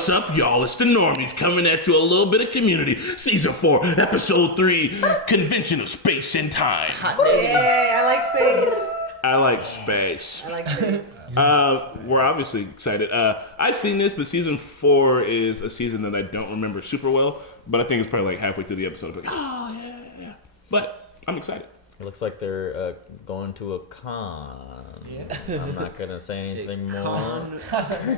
What's up, y'all? It's the Normies coming at you a little bit of Community. Season 4, Episode 3, Convention of Space and Time. Yay, I like space. I like space. I like space. We're obviously excited. I've seen this, but Season 4 is a season that I don't remember super well, but I think it's probably like halfway through the episode. I'm like, oh, yeah. But I'm excited. It looks like they're going to a con. Yeah. I'm not going to say anything more.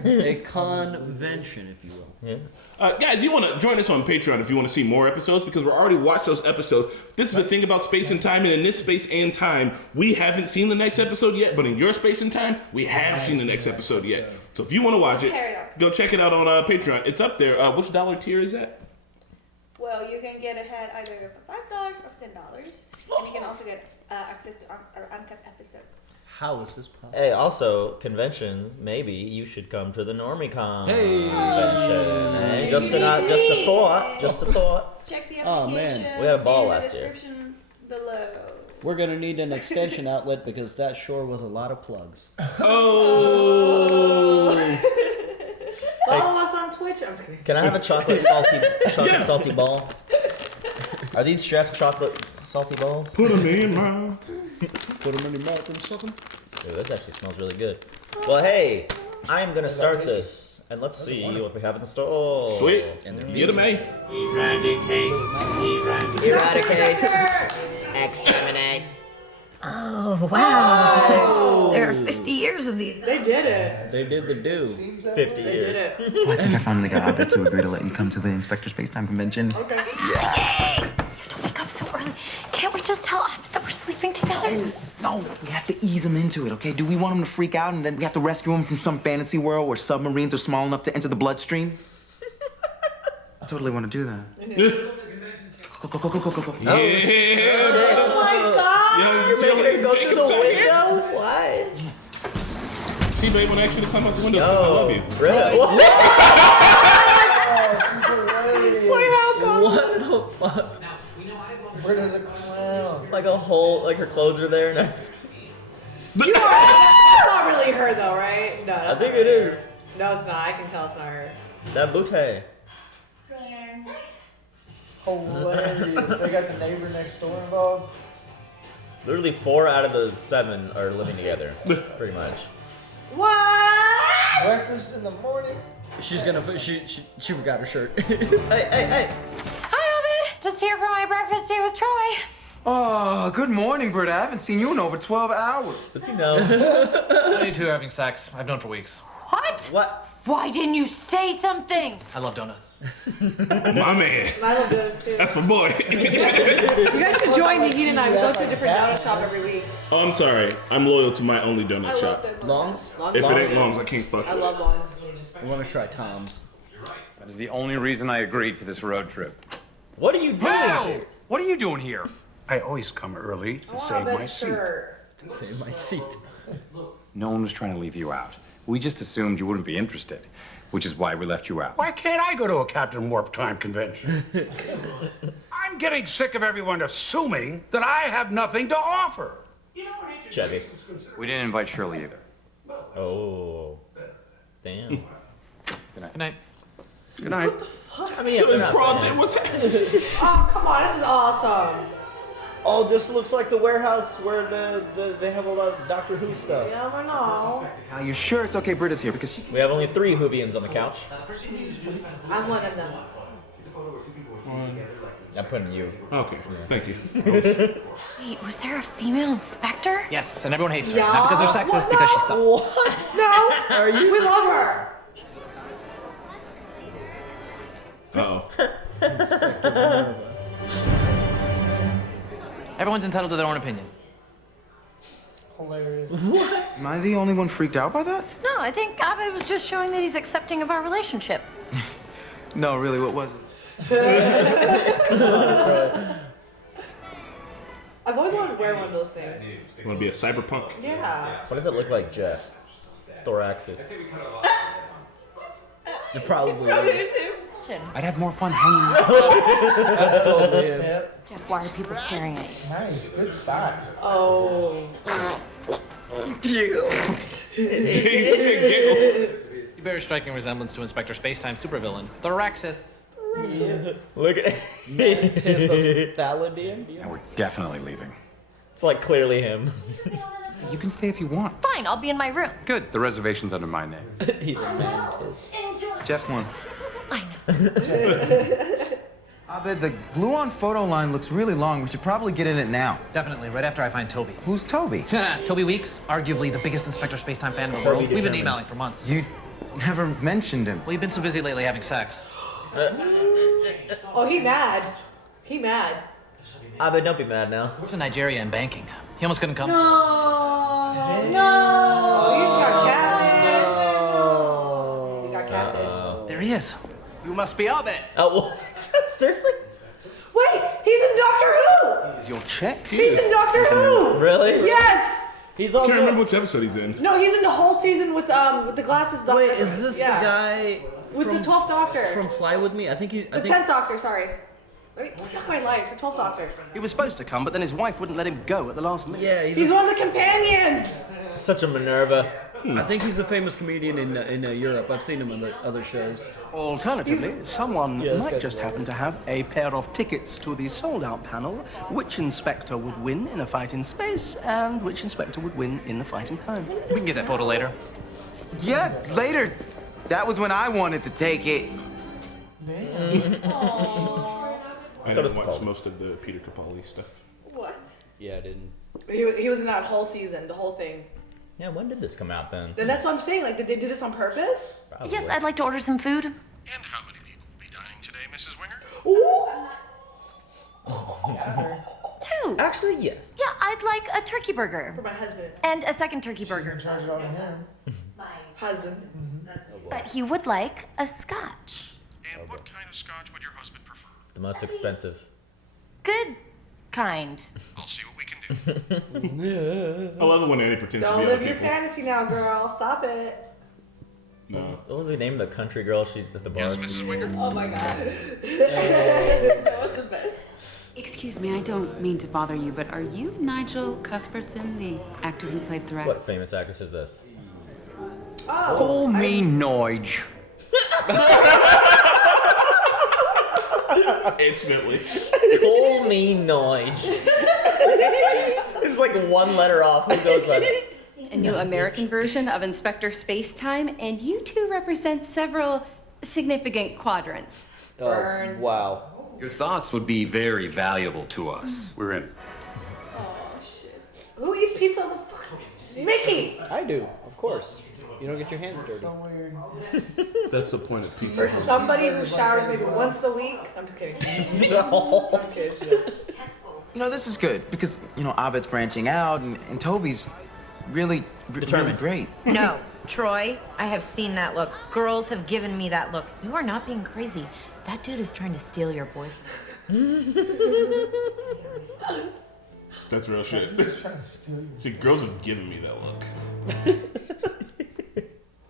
A convention, if you will. Yeah. Guys, you want to join us on Patreon if you want to see more episodes, because we're already watched those episodes. This is the thing about space and time, and in this space and time, we haven't seen the next episode yet, but in your space and time, we have seen the next episode yet. So if you want to watch it, go check it out on Patreon. It's up there. Which dollar tier is that? Well, you can get ahead either for $5 or for $10, and you can also get access to our uncut episodes. How is this possible? Hey, also, conventions, maybe you should come to the NormieCon convention. Hey, just a thought. Check the application. Oh, man. We had a ball in last the year. description below. We're going to need an extension outlet because that sure was a lot of plugs. Oh! Follow us on Twitch. I'm just kidding. Can I have a chocolate salty ball? Are these chef chocolate salty balls? Put them in my... Put them in your mouth and suck them. Ooh, this actually smells really good. Well, hey, I'm going to start this, and let's see what we have in the store. Sweet. Get them, eh? Eradicate. Exterminate. Oh, wow. There are 50 years of these. They did it. They did the do. 50 They did years. it. I think I finally got Abed to agree to let you come to the Inspector Spacetime convention. Okay. Yay! You have to wake up so early. Can't we just tell Abed that we're sleeping together? No, we have to ease him into it, okay? Do we want him to freak out and then we have to rescue him from some fantasy world where submarines are small enough to enter the bloodstream? I totally want to do that. Go. Yeah. Oh my God! You're making her go through the window? Why? See, babe, when I actually come out the window, I love you. Britta. Wait, how come? What the fuck? Britta's a clown. Like a whole, like her clothes are there now. That's not really her though, right? No, that's I think not it really is. her. No, it's not. I can tell it's not her. That bootay. Hilarious. They got the neighbor next door involved. Literally 4 out of the 7 are living together, pretty much. What? Breakfast in the morning. She's gonna. She forgot her shirt. Hey. Hi, Abed. Just here for my breakfast date with Troy. Oh, good morning, Britta. I haven't seen you in over 12 hours. Does he know? You two are having sex. I've known for weeks. What? What? Why didn't you say something? I love donuts. My man. I love donuts too. That's my boy. You guys should join Nikita and I. We go to a different donut shop every week. Oh, I'm sorry. I'm loyal to my only donut I shop. love them. Longs? If it ain't Longs, I can't fuck I it. love longs. I want to try Tom's. That is the only reason I agreed to this road trip. What are you doing here? What are you doing here? I always come early to save my seat. To save my seat. No one was trying to leave you out. We just assumed you wouldn't be interested, which is why we left you out. Why can't I go to a Captain Warp Time convention? I'm getting sick of everyone assuming that I have nothing to offer. Chevy. We didn't invite Shirley either. Oh. Damn. Good night. Good night. Good night. I mean, So they're this not broad fans. thing, what's happening? Oh, come on. This is awesome. Oh, this looks like the warehouse where they have a lot of Doctor Who stuff. You never know. Are you sure it's okay Britta's here? Because she... We have only 3 Whovians on the couch. I'm one of them. I'm putting you. Okay, thank you. Wait, was there a female inspector? Yes, and everyone hates her. Yeah. Not because they're sexist, What? because she sucks. What? No. Are you We love her. Uh-oh. Everyone's entitled to their own opinion. Hilarious. Am I the only one freaked out by that? No, I think Abed was just showing that he's accepting of our relationship. No, really, what was it? I've always wanted to wear one of those things. You want to be a cyberpunk? Yeah. What does it look like, Jeff? Thoraxis. It probably is. I'd have more fun hanging out. That's totally him. Yep. Jeff, why are people staring at you? Nice. Good spot. Oh. He said giggles. Very striking resemblance to Inspector Spacetime supervillain, the Raxus. Look at Mantis of Thaladium. And we're definitely leaving. It's like clearly him. You can stay if you want. Fine, I'll be in my room. Good. The reservation's under my name. He's a mantis. Jeff won. I know. Abed, the glue-on photo line looks really long. We should probably get in it now. Definitely, right after I find Toby. Who's Toby? Toby Weeks, arguably the biggest Inspector Spacetime fan in the world. We've been emailing for months. You never mentioned him. Well, you've been so busy lately having sex. Oh, he mad. He mad. Abed, don't be mad now. Works in Nigeria and banking. He almost couldn't come. No. No. You just got catfish. You got catfish. There he is. You must be Abed. Oh, what? Seriously? Wait, he's in Doctor Who. Is your check? He's in Doctor Who. Really? Yes. He's I also. can't remember which episode he's in. No, he's in the whole season with the glasses doctor. Wait, is this the guy with from, the 12th Doctor? from Fly With Me? I think he. The 10th Doctor, sorry. Fuck my life, the 12th Doctor. He was supposed to come, but then his wife wouldn't let him go at the last minute. Yeah, He's one of the companions. Such a Minerva. I think he's a famous comedian in Europe. I've seen him on the other shows. Alternatively, someone Yeah, this might guy's just right. happen to have a pair of tickets to the sold-out panel. Which inspector would win in a fight in space, and which inspector would win in the fight in time? We can get that photo later. Yeah, later. That was when I wanted to take it. I didn't watch most of the Peter Capaldi stuff. What? Yeah, I didn't. He was in that whole season, the whole thing. Yeah, when did this come out then? And that's what I'm saying. Like, did they do this on purpose? Probably. Yes, I'd like to order some food. And how many people will be dining today, Mrs. Winger? Ooh. Two. Actually, yes. Yeah, I'd like a turkey burger. For my husband. And a second turkey burger. Charge it all to him. Husband. But he would like a scotch. And what kind of scotch would your husband prefer? The most expensive. Good kind. I'll see what we can do. I love it when Annie pretends to Don't be live other your people. fantasy now, girl. Stop it. No. What was the name of the country girl she at the bar? Yes, Mrs. Winger? Oh my god. That was the best. Excuse me, I don't mean to bother you, but are you Nigel Cuthbertson, the actor who played Thrax? What famous actress is this? Oh. Call me Nige. Instantly. Call me Nige. It's like one letter off. Who goes by that? A new American version of Inspector Spacetime, and you two represent several significant quadrants. Burn. Wow. Your thoughts would be very valuable to us. We're in. Oh, shit. Who eats pizza? Mickey! I do, of course. You don't get your hands dirty. So weird. That's the point of pizza. For somebody who showers maybe once a week. I'm just kidding. I'm just kidding. You know, this is good because, you know, Abed's branching out and Toby's really great. No, Troy, I have seen that look. Girls have given me that look. You are not being crazy. That dude is trying to steal your boyfriend. That's real shit. He's trying to steal you. See, girls have given me that look.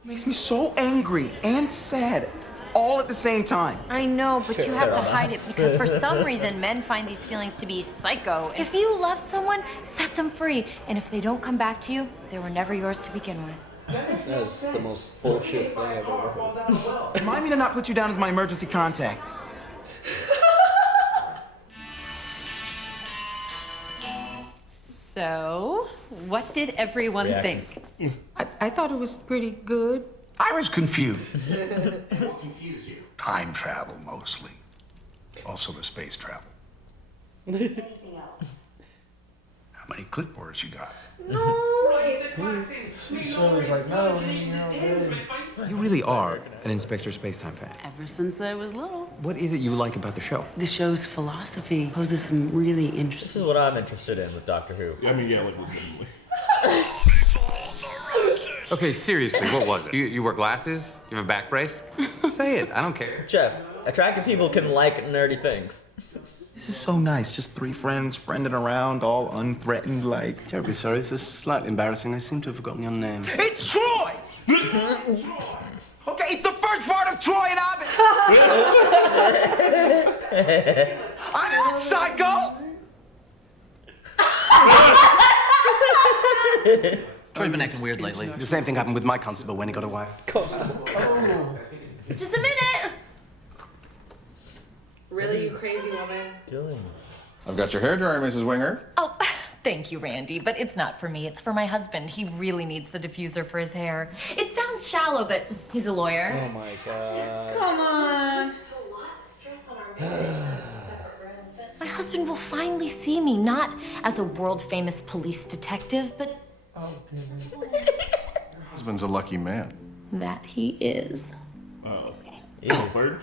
Makes me so angry and sad all at the same time. I know, but you have to Fair hide it enough. because for some reason men find these feelings to be psycho. If you love someone, set them free. And if they don't come back to you, they were never yours to begin with. That is the most bullshit thing I've ever heard. Remind me to not put you down as my emergency contact. So, what did everyone Reaction. think? I thought it was pretty good. I was confused. What confused you? Time travel, mostly. Also the space travel. How many clipboards you got? Shirley's like, no, you're good. You really are an Inspector Spacetime fan. Ever since I was little. What is it you like about the show? The show's philosophy poses some really This interesting... is what I'm interested in with Doctor Who. I mean, yeah, like legitimately. Okay, seriously, what was it? You wear glasses? You have a back brace? Say it, I don't care. Jeff, attractive people can like nerdy things. This is so nice. Just three friends friending around, all unthreatened, like... Terribly sorry, this is slightly embarrassing. I seem to have forgotten your name. It's Troy! Okay, it's the first part of Troy and Abed. I'm not psycho! Troy's been acting weird lately. The same thing happened with my constable when he got a wife. Constable. Oh. Just a minute! Really, you crazy woman? I've got your hair dryer, Mrs. Winger. Oh, thank you, Randy, but it's not for me. It's for my husband. He really needs the diffuser for his hair. It sounds shallow, but he's a lawyer. Oh my god. Come on. My husband will finally see me, not as a world-famous police detective, but Husband's a lucky man. that he is. Oh. Word.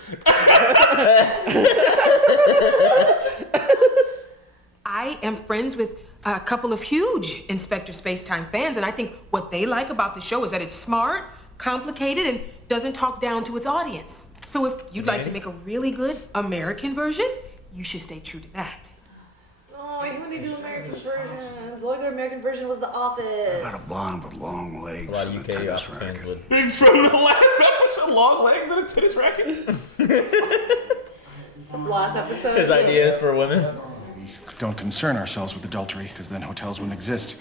I am friends with a couple of huge Inspector Spacetime fans, and I think what they like about the show is that it's smart, complicated, and doesn't talk down to its audience. So if you'd like to make a really good American version, you should stay true to that. Oh, I hate when they do American versions. The only good American version was The Office. Got a blonde with long legs. A lot of and UK a tennis Office racket. fans would. It's from the last episode. Long legs and a tennis racket. From last episode. His idea for women. Don't concern ourselves with adultery, because then hotels wouldn't exist.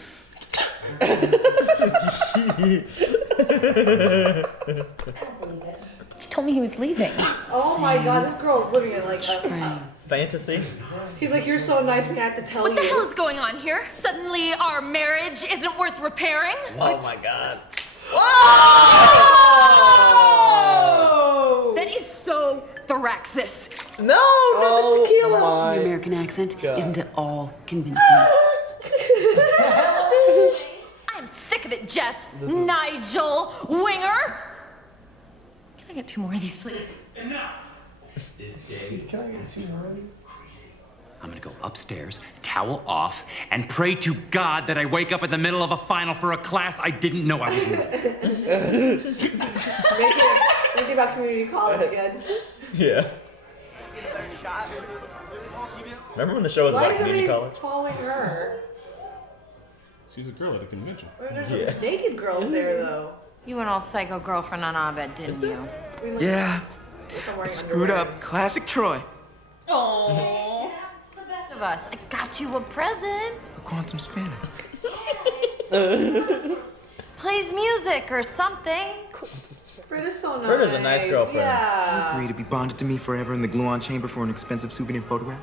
He told me he was leaving. Oh my god, this girl's living in like a... Fantasy. He's like, you're so nice, we had to tell What you. the hell is going on here? Suddenly our marriage isn't worth repairing? Oh my god. Oh! That is so Thraxis. No, not the tequila. Your American accent isn't at all convincing. I'm sick of it, Jeff. Nigel. Winger. Can I get 2 more of these, please? Enough. Can I get 2 more? I'm gonna go upstairs, towel off, and pray to God that I wake up in the middle of a final for a class I didn't know I was in. Make it about community college again. Yeah. Remember when the show was Why about is community everybody college? following her? She's a girl at a convention. There's some naked girls there, though. You went all psycho girlfriend on Abed, didn't you? Yeah. I'm wearing Screwed up. Classic Troy. Aww. The best of us. I got you a present. A quantum spanner. Plays music or something. Britta's so nice. Britta's a nice girlfriend. Yeah. You agree to be bonded to me forever in the glue-on chamber for an expensive souvenir photograph?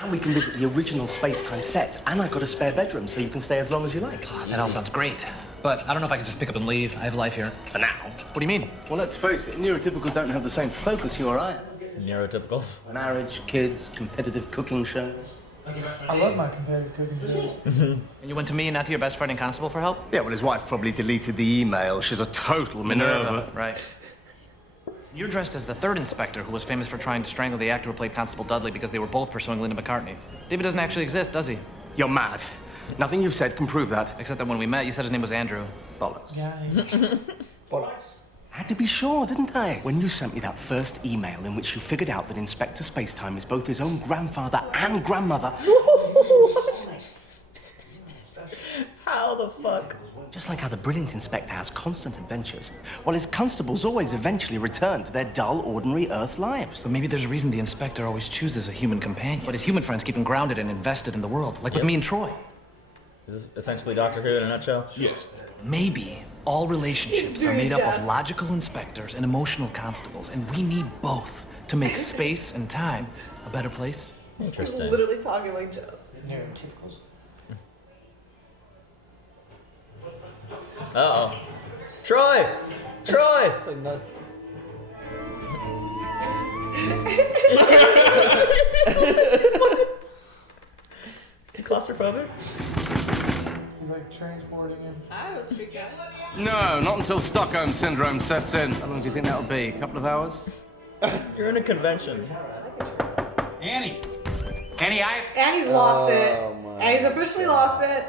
And we can visit the original Spacetime sets, and I've got a spare bedroom, so you can stay as long as you like. That all sounds great. But I don't know if I can just pick up and leave. I have life here. For now. What do you mean? Well, let's face it, neurotypicals don't have the same focus you or I have. Neurotypicals. Marriage, kids, competitive cooking shows. I love my competitive cooking shows. And you went to me and not to your best friend in Constable for help? Yeah, well, his wife probably deleted the email. She's a total Minerva. Right. You're dressed as the 3rd inspector who was famous for trying to strangle the actor who played Constable Dudley because they were both pursuing Linda McCartney. David doesn't actually exist, does he? You're mad. Nothing you've said can prove that. Except that when we met, you said his name was Andrew. Bollocks. Yeah. Bollocks. I had to be sure, didn't I? When you sent me that first email in which you figured out that Inspector Spacetime is both his own grandfather and grandmother. How the fuck? Just like how the brilliant inspector has constant adventures, while his constables always eventually return to their dull, ordinary Earth lives. But maybe there's a reason the inspector always chooses a human companion. But his human friends keep him grounded and invested in the world, like with me and Troy. Is this essentially Doctor Who in a nutshell? Yes. Maybe all relationships are made up of logical inspectors and emotional constables, and we need both to make space and time a better place. He's literally talking like Joe. Neurotypicals. Uh-oh. Troy! Troy! It's like not... Is he claustrophobic? He's like transporting him. I would freak out. No, not until Stockholm Syndrome sets in. How long do you think that'll be? A couple of hours? You're in a convention. Annie, Annie's lost it. my Annie's officially lost it.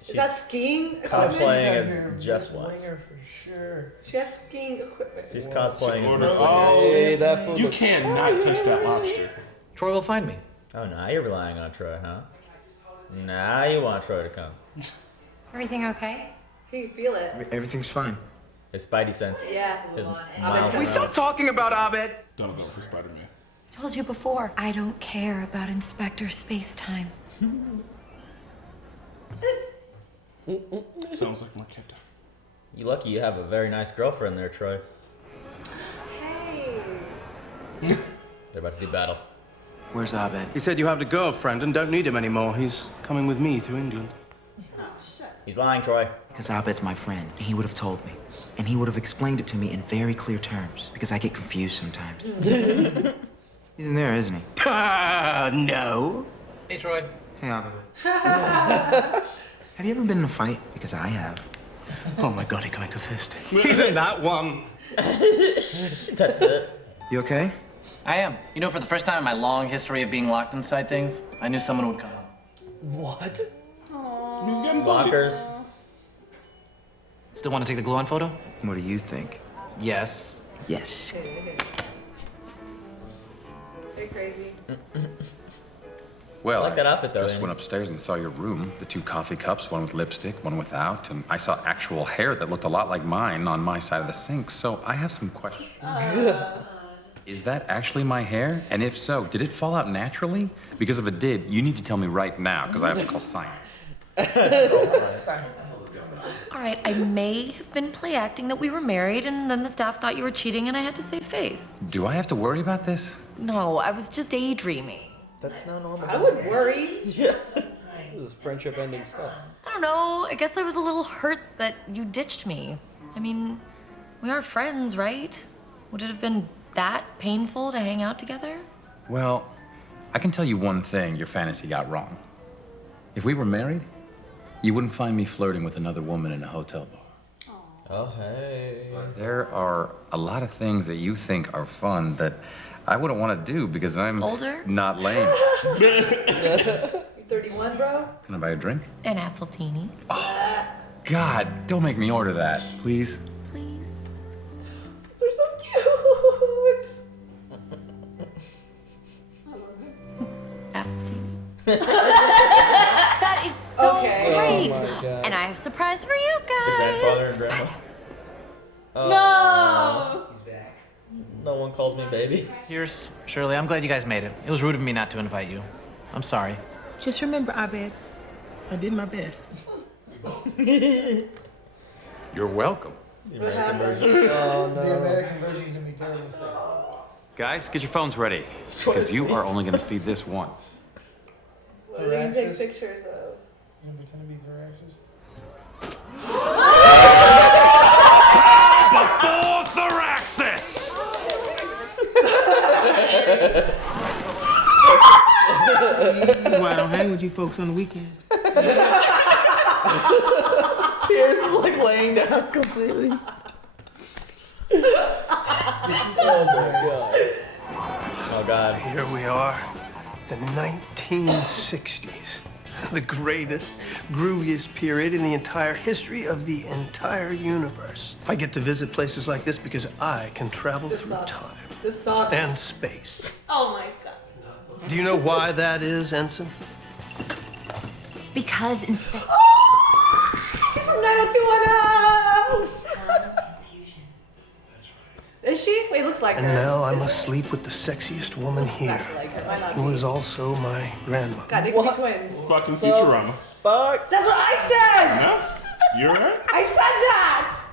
Is She's that skiing equipment? cosplaying as Her Jeff's wife. Winger for sure. She has skiing equipment. She's cosplaying as Order- Miss Winger. Oh, Hey, that fool you looks- cannot touch that lobster. Troy will find me. Oh, now you're relying on Troy, huh? Now you want Troy to come. Everything okay? Can you feel it? Everything's fine. His spidey sense. Yeah. His Abed miles said an We hour. stop talking about Abed. Don't go for Spider-Man. Told you before, I don't care about Inspector Spacetime. Sounds like my cat. You lucky you have a very nice girlfriend there, Troy. Hey. They're about to do battle. Where's Abed? He said you have a girlfriend and don't need him anymore. He's coming with me to England. Oh, shit. He's lying, Troy. Because Abed's my friend, and he would have told me. And he would have explained it to me in very clear terms, because I get confused sometimes. He's in there, isn't he? No. Hey, Troy. Hey, Abed. Have you ever been in a fight? Because I have. Oh my God, he can make a fist. He's in that one. That's it. You okay? I am. You know, for the first time in my long history of being locked inside things, I knew someone would come. What? He's getting Lockers. Still want to take the glow-on photo? What do you think? Yes. Yes. They're crazy. Well, I like that outfit, though, just Andy. went upstairs and saw your room. The 2 coffee cups, one with lipstick, one without. And I saw actual hair that looked a lot like mine on my side of the sink. So I have some questions. Is that actually my hair? And if so, did it fall out naturally? Because if it did, you need to tell me right now, because I have to call science. All right, I may have been play acting that we were married, and then the staff thought you were cheating, and I had to save face. Do I have to worry about this? No, I was just daydreaming. That's not normal. I would worry. Yeah. This is friendship ending stuff. I don't know. I guess I was a little hurt that you ditched me. I mean, we are friends, right? Would it have been that painful to hang out together? Well, I can tell you one thing your fantasy got wrong. If we were married, you wouldn't find me flirting with another woman in a hotel bar. Oh, hey. There are a lot of things that you think are fun that I wouldn't want to do because I'm Older? not lame. You're 31, bro? Can I buy a drink? An appletini. God, don't make me order that, please. Please. They're so cute. Appletini. That is so Okay. great. Oh my God. And I have a surprise for you The guys. grandfather and grandma. No. No one calls me baby. Here's Shirley. I'm glad you guys made it. It was rude of me not to invite you. I'm sorry. Just remember, Abed, I did my best. You're welcome. The American version. Oh The no. American version is gonna be terrible. Guys, get your phones ready, because you are only going to see this once. What are you gonna take Thoraxis. pictures of? He's gonna pretend to be Thoraxis. Before Thoraxis! Why I don't hang with you folks on the weekend. Pierce is like laying down completely. Oh my God. Oh God. Here we are, the 1960s. The greatest, grooviest period in the entire history of the entire universe. I get to visit places like this because I can travel This through sucks. time This sucks. and space. Oh my god. Do you know why that is, Ensign? Because She's from 90210! Is she? Wait, looks like And her. now I must sleep with the sexiest woman here, Exactly like her. Why not who be? is also my grandmother. God, they could be twins. Fucking Futurama. Fuck. That's what I said! No? You're right? I said that!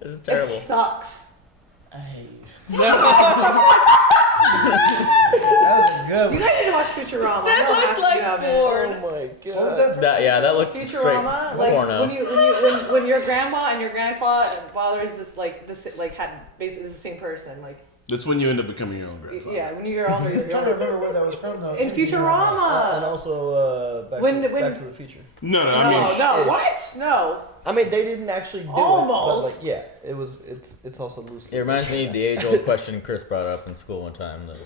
This is It terrible. sucks. That was a good You one. guys need to watch Futurama. That No looked hacks like you haven't. Oh porn. my God. What was that for? Yeah, that looked straight Futurama, like porno. when your grandma and your grandfather is this had basically the same person. Like That's when you end up becoming your own grandfather. yeah, when you're older, I'm trying to remember where that was from though. in Futurama. And also Back When- to when- the Future. No, No, I mean, what? No. I mean, they didn't actually do it. But Almost. like, yeah, it was. It's also loosely. It reminds me of the age-old question Chris brought up in school one time that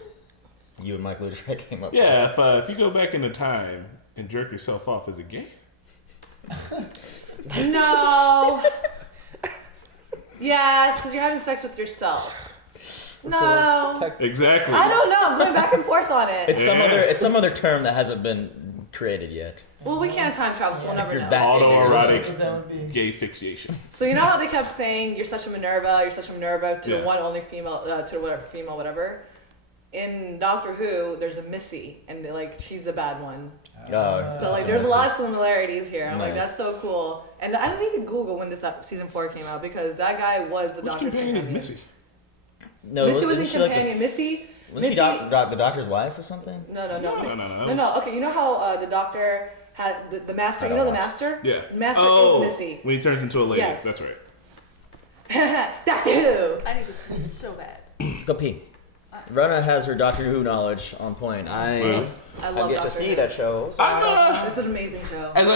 you and Michael Trey came up yeah, if you go back into time and jerk yourself off, is it gay? No. Yes, because you're having sex with yourself. No. Exactly. I don't know. I'm going back and forth on it. It's some other term that hasn't been created yet. Well, we can't time travel, so we'll never know. Autoerotic gay fixation. So you know how they kept saying, you're such a Minerva to the one only female, to whatever, female, whatever? In Doctor Who, there's a Missy, and like she's the bad one. So like there's a lot of similarities here. I'm like, that's so cool. And I didn't even Google when this season 4 came out because that guy was the Doctor's companion. Is Missy? No, Missy wasn't companion. Missy. Was she the Doctor's wife or something? No. Okay, you know how the Doctor had the Master. You know the Master? Yeah. The Master is Missy. When he turns into a lady. Yes. That's right. Doctor Who. I need to pee so bad. Go pee. Rana has her Doctor Who knowledge on point. I love get to Doctor see Who. that show. So It's an amazing show. As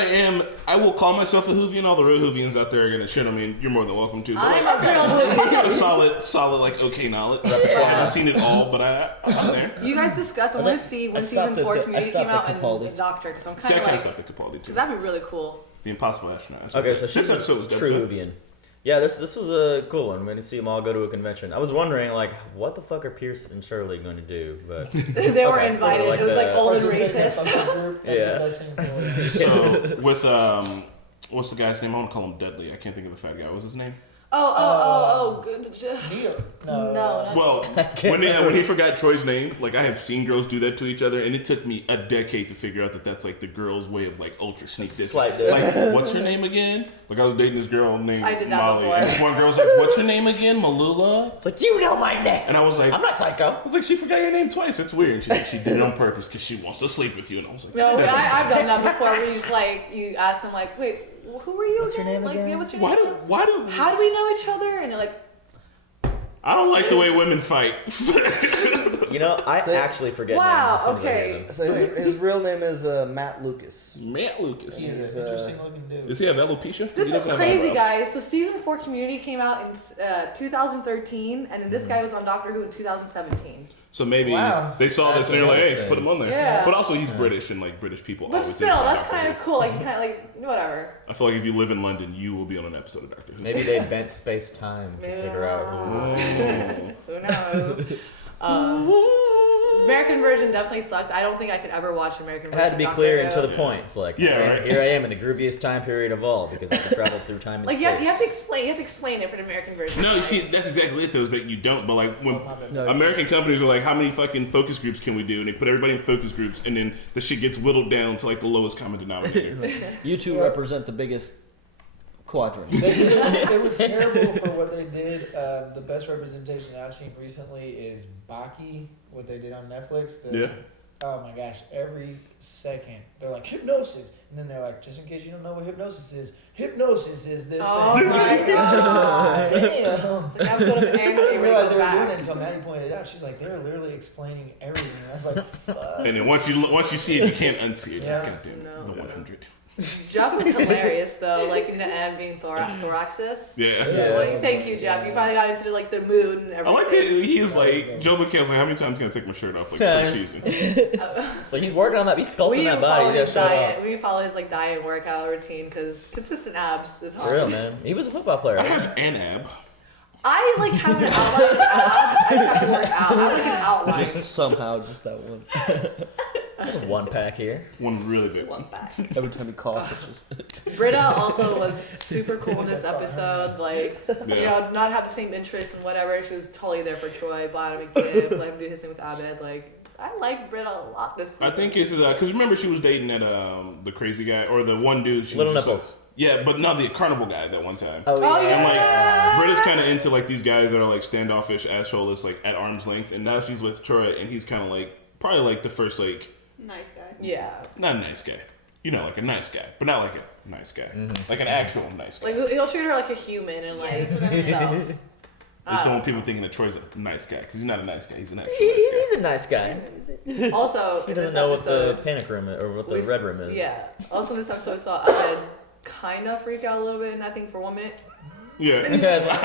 I will call myself a Whovian. All the real Whovians out there are gonna shit on me. You're more than welcome to. But I'm like, a real I got a Whovian. solid, like okay knowledge. I haven't seen it all, but I'm there. You guys discussed. I want to see when season 4 Community came out and the Doctor, because I'm kind of like. Stop the Capaldi too. Because that'd be really cool. The Impossible Astronaut. Okay, so she's this episode was a true Whovian. Yeah, this was a cool one. We didn't see them all go to a convention. I was wondering, like, what the fuck are Pierce and Shirley going to do? But they were invited. It was like old and racist. Yeah. So with what's the guy's name? I want to call him Dudley. I can't think of the fat guy. What's his name? Good. Neil. No. Not Well, when he forgot Troy's name, like I have seen girls do that to each other, and it took me a decade to figure out that that's like the girl's way of like ultra sneak this. Like, what's her name again? Like I was dating this girl named Molly, and this one girl was like, "What's her name again? Malula?" It's like, you know my name. And I was like, I'm not psycho. I was like, she forgot your name twice. That's weird. And she's like, she did it on purpose because she wants to sleep with you. And I was like, No, I've done that before. Where you just like you ask them like, wait, who are you? What's your name again? Yeah, what's your Why name? do How do we know each other? And you're like, I don't like the way women fight. You know, I actually forget Wow, names as soon as I okay. hear them. So his real name is Matt Lucas. Matt Lucas. He's, Interesting looking dude. Does he have alopecia? this He is doesn't have crazy, eyebrows. guys. So season 4 Community came out in 2013, and then this guy was on Doctor Who in 2017. So maybe Wow. they saw this and they're like, hey, put him on there. Yeah. But also he's British, and like British people But always still, invite that's Doctor kind Who. of cool. Like, you kind of like whatever. I feel like if you live in London, you will be on an episode of Doctor Who. Maybe they bent space-time to figure out who. Who knows? American version definitely sucks. I don't think I could ever watch American It version. had to be Doctor clear Who. and to the point. It's like, Yeah, right. here I am in the grooviest time period of all because I can travel through time and Like space. you have to explain. You have to explain it for the American version. No, you see, that's exactly it, though, is that you don't. But, like, when American companies are like, how many fucking focus groups can we do? And they put everybody in focus groups, and then the shit gets whittled down to, like, the lowest common denominator. You two represent the biggest quadrant. It was terrible for what they did. The best representation I've seen recently is Baki, what they did on Netflix. Yeah. Oh my gosh, every second they're like hypnosis, and then they're like, just in case you don't know what hypnosis is this Oh thing. my god! Damn. It's like an episode of I Anime didn't realize they were back. doing it until Maddie pointed it out. She's like, they're literally explaining everything. I was like, fuck. And then once you see it, you can't unsee it. Yeah. Goddamn, the 100. Jeff was hilarious though, like in the end being thoraxis. Yeah. Well, thank you, Jeff. You finally got into like the mood and everything. I like that he's like, Joe McHale's like, how many times can I take my shirt off, like, per season? It's like he's working on that. He's We sculpting need to that body. follow He's his gotta show it diet. We need to follow his like diet and workout routine because consistent abs is off. hard. For real, man. He was a football player. I Right? have an ab. I like have an outline of abs. I just have to work out. I have like an outline. Just somehow, just that one. There's a one pack here. One really big one. Every time you cough, it's just. Britta also was super cool in this episode. Like, you know, not have the same interests and whatever. She was totally there for Troy, bottoming kids, let him do his thing with Abed. Like, I like Britta a lot this season. I think it's because remember she was dating that the crazy guy or the one dude. She Little was just nipples. Like, yeah, but not the carnival guy that one time. Oh, Oh, yeah. And like yeah. Britta's kind of into like these guys that are like standoffish assholes, like at arm's length, and now she's with Troy, and he's kind of like probably like the first like Nice guy. Yeah. not a nice guy, you know, like a nice guy, but not like a nice guy, like an actual nice guy. Like, he'll treat her like a human and like stuff. Just don't want people thinking that Troy's a nice guy because he's not a nice guy. He's an actual He's nice guy. a nice guy. Also, He in doesn't this know what episode, the panic room is, or what the we- red room is. Yeah. Also, in this episode, we saw Abed kind of freak out a little bit, and I think for 1 minute. Yeah,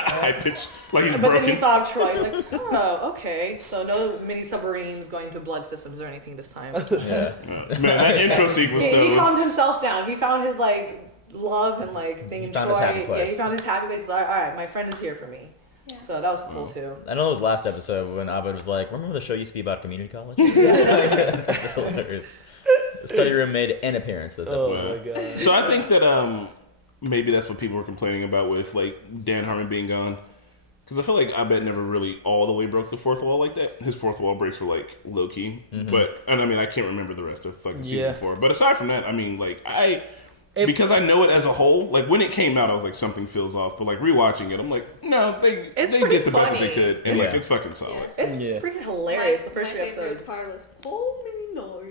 high pitched, like he's But then he broken. thought of Troy, like, oh, okay. So no mini submarines going to blood systems or anything this time. Yeah. Yeah. Man, that intro sequence He though. calmed himself down. He found his like love and like thing in found Troy. his happy Yeah, place. he found his happy place. He's like, all right, my friend is here for me. So that was cool too. I know it was last episode when Abed was like, remember the show used to be about community college? That's hilarious. Study room made an appearance this episode. Oh my god. So I think that maybe that's what people were complaining about with like Dan Harmon being gone. Because I feel like Abed never really all the way broke the fourth wall like that. His fourth wall breaks were like low key, but I mean I can't remember the rest of fucking season 4. But aside from that, I mean like because I know it as a whole. Like when it came out, I was like something feels off. But like rewatching it, I'm like no, they did the best that they could, and like it's fucking solid. It's freaking hilarious. The first my episode. favorite part was holy noise.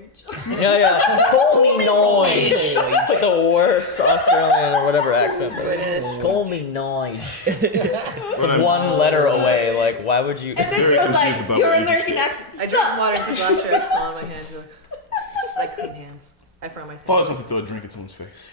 Yeah. Holy noise. It's like the worst Australian or whatever accent there is. Holy noise. It's like one letter away. Like, why would you? And then she was like, your American accent I drank water because last year I saw on my hands. Like clean hands. I forgot my. Father's about to throw a drink in someone's face.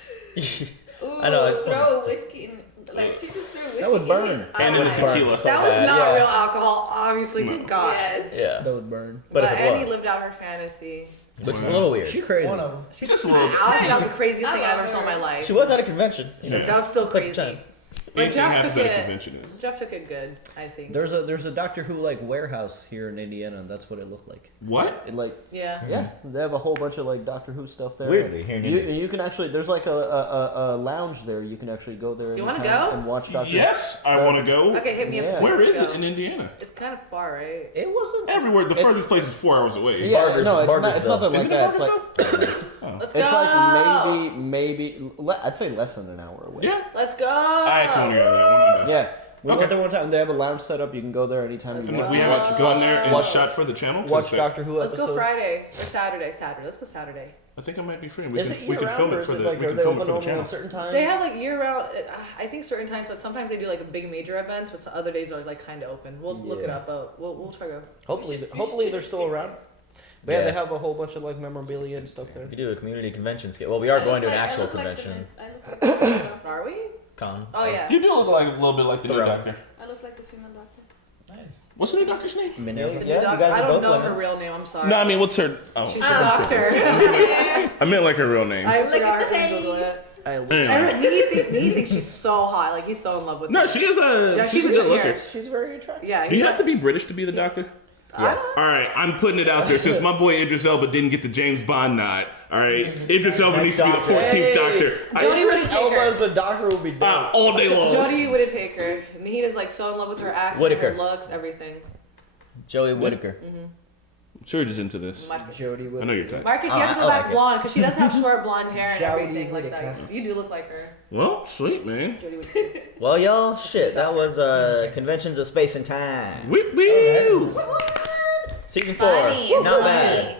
Ooh, I know, it's throw funny. whiskey in. Like, she just threw whiskey That would burn. And then the tequila. So That was bad. not real alcohol, obviously. Thank God. Yes. Yeah. That would burn. But if it Annie was, lived out her fantasy. which is a little weird. She crazy. One of them. She's Just a little bit. I think that was the craziest thing I ever saw in my life. She was at a convention. Yeah. That was still Click crazy. 10. But Anything Jeff happens took at a it. convention is. Jeff took it good, I think. There's a Doctor Who like warehouse here in Indiana, and that's what it looked like. What? It like Yeah. they have a whole bunch of like Doctor Who stuff there. Weirdly, here in India. And you can actually there's like a lounge there. You can actually go there. You wanna anytime go? and watch Doctor? Yes, I want to go. Okay, hit me up. Yeah. Where is Go. it in Indiana? It's kind of far, right? It wasn't Everywhere. The furthest place is 4 hours away. Yeah, Bargersville. no, it's Bargersville. nothing like Is it that. It's like Let's go. it's like maybe I'd say less than an hour away. Yeah. Let's go. I actually want to go to that one. Yeah. We Okay. went there one time. They have a lounge set up. You can go there anytime you And want. we have gone there and shot for the channel. Watch Doctor Who Let's episodes. go Friday or Saturday. Let's go Saturday. I think I might be free. Is it We can year-round, film or it is for it the. like We are can they film it open for the only channel. on certain times? They have like year round. I think certain times, but sometimes they do like big major events, but some other days are like kind of open. We'll look it up, but we'll try to go. Hopefully they're still around. But yeah, they have a whole bunch of like memorabilia and stuff there. We do a community convention skit. Well, we are going to an actual convention. Are we? Con. Oh yeah. You do look like a little bit like the new Thrones. Doctor. I look like the female doctor. Nice. What's the new Doctor's name? Minerva. The Yeah, new you doctor. guys I are don't both know women. her real name. I'm sorry. No, I mean, what's her? Oh, She's the doctor. I meant like her real name. I Look forgot at the her name. Google face. it. Anyway. He thinks she's so hot. Like he's so in love with her. No, she is a. Yeah, she's a she's good a looker. good She's very attractive. Yeah. Do you have to be British to be the Doctor? Yes. All right, I'm putting it out there since my boy Idris Elba didn't get the James Bond nod. All right, Idris Elba needs to be the 14th Doctor. Jodie would take Elba her. as a doctor would be done. All day long. Jodie would take her. And he is like so in love with her accent, Whittaker. her looks, everything. Joey Whittaker. I'm sure you're just into this. Jodie I know you're tight. Marcus, you have to go I back like it. blonde because she does have short blonde hair and Jodie everything like that. Whittaker. You do look like her. Well, sweet man. Jodie Whittaker. Well, y'all, shit, that was Conventions of Space and Time. Woo! Season 4, Funny, it's not funny. bad.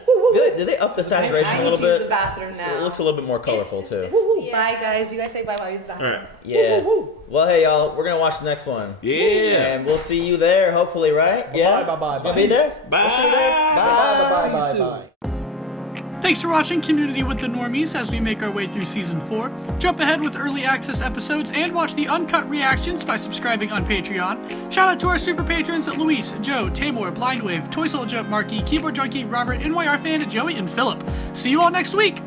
Did they up the saturation I a need little to use bit? the bathroom So now. it looks a little bit more colorful too. Bye guys. You guys say bye bye. Use the All bathroom. right. Yeah. Well, hey y'all, we're gonna watch the next one. Yeah. And we'll see you there, hopefully, right? Yeah. Bye. You'll be there. Bye. We'll see you there. Bye. Bye. Thanks for watching Community with the Normies as we make our way through Season 4. Jump ahead with early access episodes and watch the uncut reactions by subscribing on Patreon. Shout out to our super patrons Luis, Joe, Tamor, Blindwave, Toy Soldier, Marky, Keyboard Junkie, Robert, NYR Fan, Joey, and Philip. See you all next week!